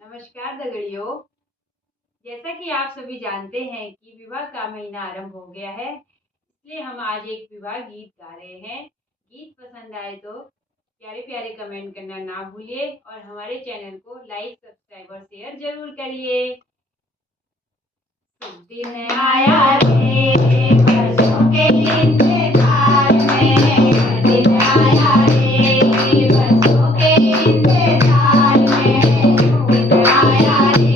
नमस्कार दगड़ियों। जैसा कि आप सभी जानते हैं कि विवाह का महीना आरंभ हो गया है, इसलिए हम आज एक विवाह गीत गा रहे हैं। गीत पसंद आए तो प्यारे प्यारे कमेंट करना ना भूलिए और हमारे चैनल को लाइक, सब्सक्राइब और शेयर जरूर करिए। शुभ दिन आया रे, बरसों के इंतजार में, दिन आया रे, बरसों के इंतजार में, दिन आया रे,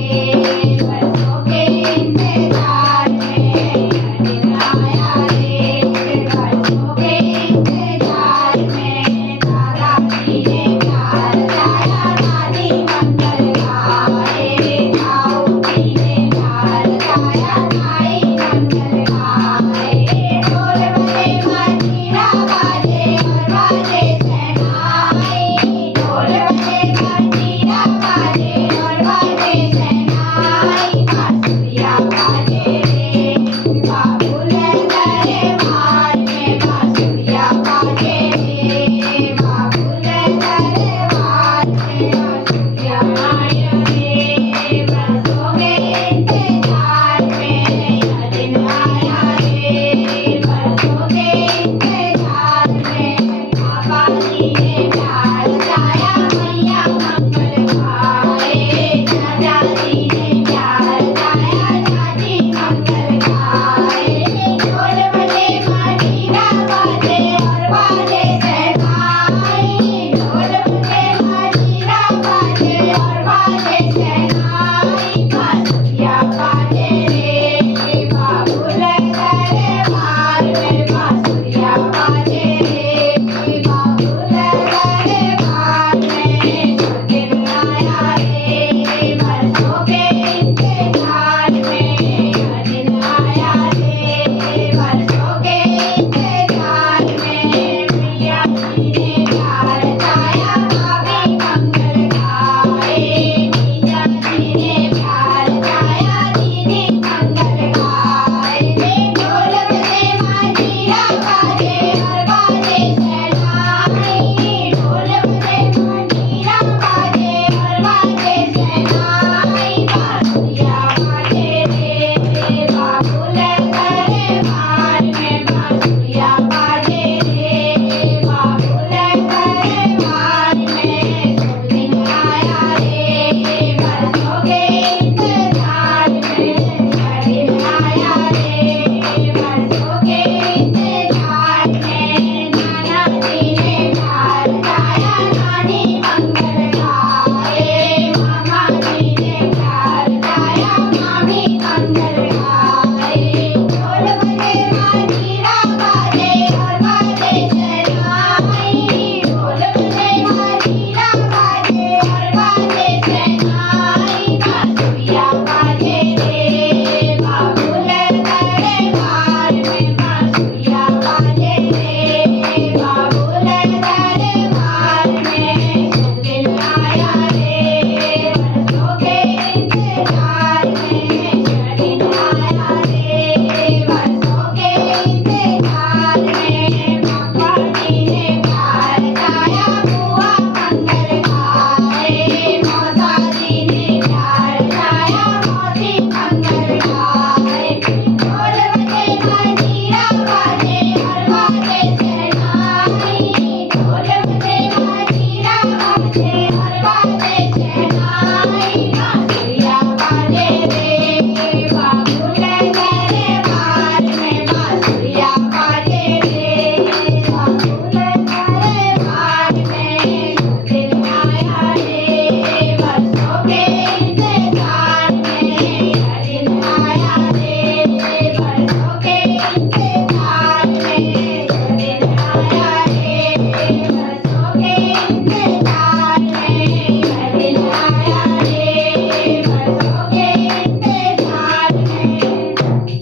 बरसों के इंतजार में, दिन आया रे, बरसों के इंतजार में। दादा जी ने प्यार गाया, दादी मंगल गाए, ताऊ जी ने प्यार गाया, ताई मंगल गाए। ढोल बजे मंजीरा बाजे और बाजे शहनाई, ढोल बजे मंजीरा बाजे और बाजे शहनाई। बांसुरिया बाजे रे, बाबुल दरबार में, बांसुरिया बाजे रे, बाबुल दरबार में, बांसुरिया आया रे, बरसों के इंतजार में, दिन आया रे, बरसों के इंतजार में। बाबा जी ने प्यार गाया, मैया मंगल गाए, दादा जी ने प्यार गाया, दादी मंगल गाए। ढोल बजे मंजीरा बाजे और बाजे शहनाई, ढोल बजे मंजीरा बाजे और बाजे शहनाई। बांसुरिया बाजे रे, बाबुल दरबार में, बांसुरिया बाजे रे, बाबुल दरबार में। दिन आया रे, बरसों के इंतजार में, दिन आया रे, बरसों के इंतजार में। मैया जी ने प्यार गाया, भाभी मंगल गाए, भैया जी ने प्यार गाया, दीदी मंगल गाए। ढोल बजे मंजीरा बाजे और बाजे शहनाई, ढोल बजे मंजीरा बाजे और बाजे शहनाई। बांसुरिया बाजे रे, बाबुल दरबार में, बांसुरिया बाजे रे, बाबुल दरबार में। शुभ दिन आया रे, बरसों के इंतजार में, दिन आया रे, बरसों के इंतजार में। नाना जी ने प्यार गाया, नानी मंगल गाए, मामा जी ने प्यार गाया, मामी मंगल गाए। ढोल बजे मंजीरा बाजे और बाजे शहनाई, ढोल बजे मंजीरा बाजे और बाजे शहनाई। बांसुरिया बाजे रे, बाबुल दरबार में, बांसुरिया बाजे रे, बाबुल दरबार में। शुभ दिन आया रे, बरसों के इंतजार में, दिन आया रे, बरसों के इंतजार में। पापा जी ने प्यार गाया, बुआ मंगल गाए, मौसा जी ने प्यार गाया, मौसी मंगल गाए। ढोल बजे मंजीरा बाजे और बाजे शहनाई, ढोल बजे मंजीरा बाजे और बाजे शहनाई।